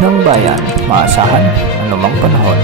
ng bayan, maasahan anumang panahon.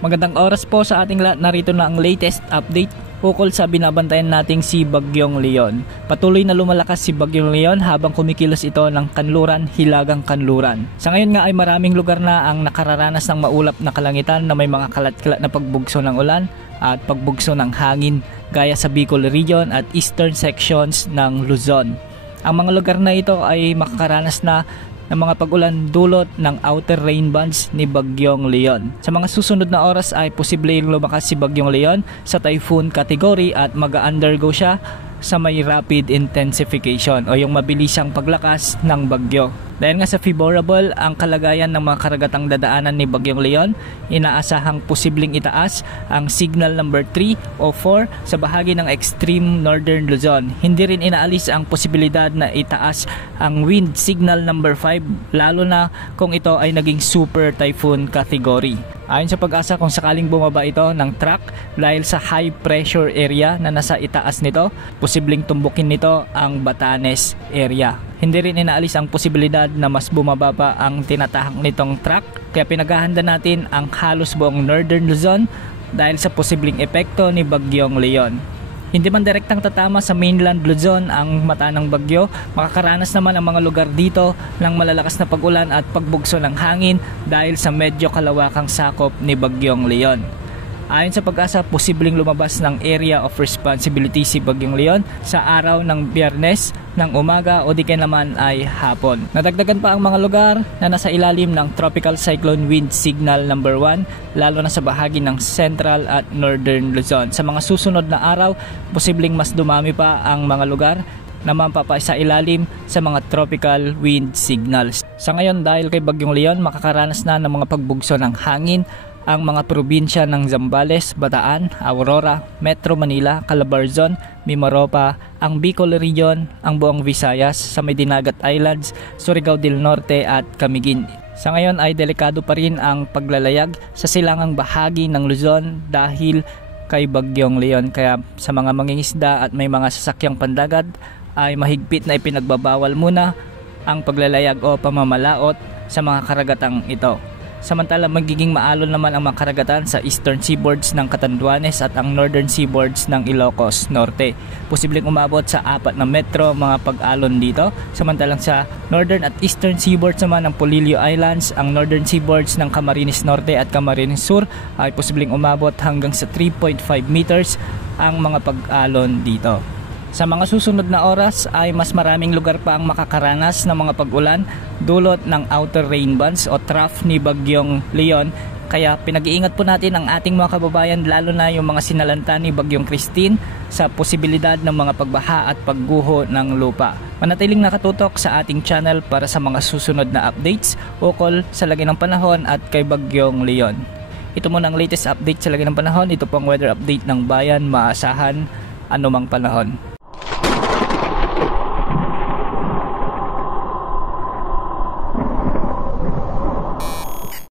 Magandang oras po sa ating lahat. Narito na ang latest update ukol sa binabantayan nating si Bagyong Leon. Patuloy na lumalakas si Bagyong Leon habang kumikilos ito ng kanluran, hilagang kanluran. Sa ngayon nga ay maraming lugar na ang nakararanas ng maulap na kalangitan na may mga kalat-kalat na pagbugso ng ulan at pagbugso ng hangin gaya sa Bicol Region at eastern sections ng Luzon. Ang mga lugar na ito ay makakaranas na ng mga pag-ulan dulot ng outer rain bands ni Bagyong Leon. Sa mga susunod na oras ay posibleng lumakas si Bagyong Leon sa typhoon category at mag-undergo siya sa may rapid intensification o yung mabilisang paglakas ng bagyo. Dahil nga sa favorable ang kalagayan ng mga karagatang dadaanan ni Bagyong Leon, inaasahang posibleng itaas ang signal number 3 o 4 sa bahagi ng extreme northern Luzon. Hindi rin inaalis ang posibilidad na itaas ang wind signal number 5 lalo na kung ito ay naging super typhoon category. Ayon sa Pag-asa, kung sakaling bumaba ito ng track dahil sa high pressure area na nasa itaas nito, posibleng tumbukin nito ang Batanes area. Hindi rin inaalis ang posibilidad na mas bumaba pa ang tinatahak nitong track, kaya pinaghahanda natin ang halos buong northern Luzon dahil sa posibleng epekto ni Bagyong Leon. Hindi man direktang tatama sa mainland Luzon ang mata ng bagyo, makakaranas naman ang mga lugar dito ng malalakas na pag-ulan at pagbugso ng hangin dahil sa medyo kalawakang sakop ni Bagyong Leon. Ayon sa Pag-asa, posibleng lumabas ng area of responsibility si Bagyong Leon sa araw ng Biyernes ng umaga o di kaya naman ay hapon. Nadagdagan pa ang mga lugar na nasa ilalim ng Tropical Cyclone Wind Signal number 1 lalo na sa bahagi ng Central at Northern Luzon. Sa mga susunod na araw, posibleng mas dumami pa ang mga lugar na mapapasa ilalim sa mga tropical wind signals. Sa ngayon, dahil kay Bagyong Leon, makakaranas na ng mga pagbugso ng hangin ang mga probinsya ng Zambales, Bataan, Aurora, Metro Manila, Calabarzon, Mimaropa, ang Bicol Region, ang buong Visayas, sa may Dinagat Islands, Surigao del Norte at Camiguin. Sa ngayon ay delikado pa rin ang paglalayag sa silangang bahagi ng Luzon dahil kay Bagyong Leon. Kaya sa mga mangingisda at may mga sasakyang pandagat ay mahigpit na ipinagbabawal muna ang paglalayag o pamamalaot sa mga karagatang ito. Samantala, magiging maalon naman ang mga karagatan sa eastern seaboards ng Catanduanes at ang northern seaboards ng Ilocos Norte. Posibleng umabot sa 4 na metro mga pag-alon dito. Samantalang sa northern at eastern seaboards naman ng Polillo Islands, ang northern seaboards ng Camarines Norte at Camarines Sur ay posibleng umabot hanggang sa 3.5 meters ang mga pag-alon dito. Sa mga susunod na oras ay mas maraming lugar pa ang makakaranas ng mga pag-ulan dulot ng outer rain bands o trough ni Bagyong Leon. Kaya pinag-iingat po natin ang ating mga kababayan lalo na yung mga sinalanta ni Bagyong Christine sa posibilidad ng mga pagbaha at pagguho ng lupa. Manatiling nakatutok sa ating channel para sa mga susunod na updates ukol sa lagay ng panahon at kay Bagyong Leon. Ito muna ang latest update sa lagay ng panahon. Ito po ang weather update ng bayan, maasahan anumang panahon.